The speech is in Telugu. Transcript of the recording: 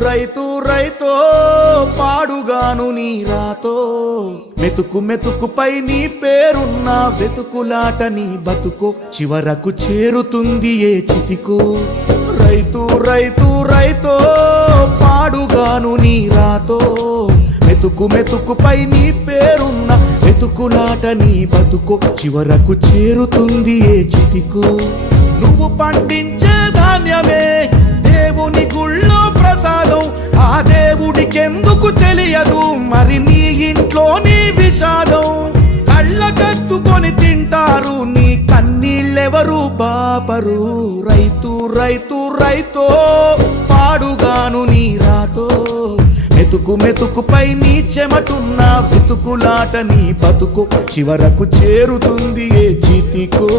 రైతు రైతో పాడుగాను నీ రాతో మెతుకు మెతుకుపై నీ పేరున్న వెతుకులాట నీ బతుకో చివరకు చేరుతుంది ఏ చితికో రైతు రైతు రైతో పాడుగాను నీ రాతో మెతుకు మెతుకుపై నీ పేరున్న వెతుకులాట నీ బతుకో చివరకు చేరుతుంది ఏ చితికో నువ్వు పండించే ధాన్యమే దేవుని గుళ్ళో ప్రసాదం ఆ దేవుడికెందుకు తెలియదు మరి నీ ఇంట్లో నీ విషాదం కళ్ళకత్తుకొని తింటారు నీ కన్నీళ్ళెవరు పాపరు రైతు రైతు రైతో పాడుగాను నీ రాతో మెతుకు మెతుకుపై నీ చెమటున్న వెతుకులాట నీ బతుకు చివరకు చేరుతుంది ఏ చితికో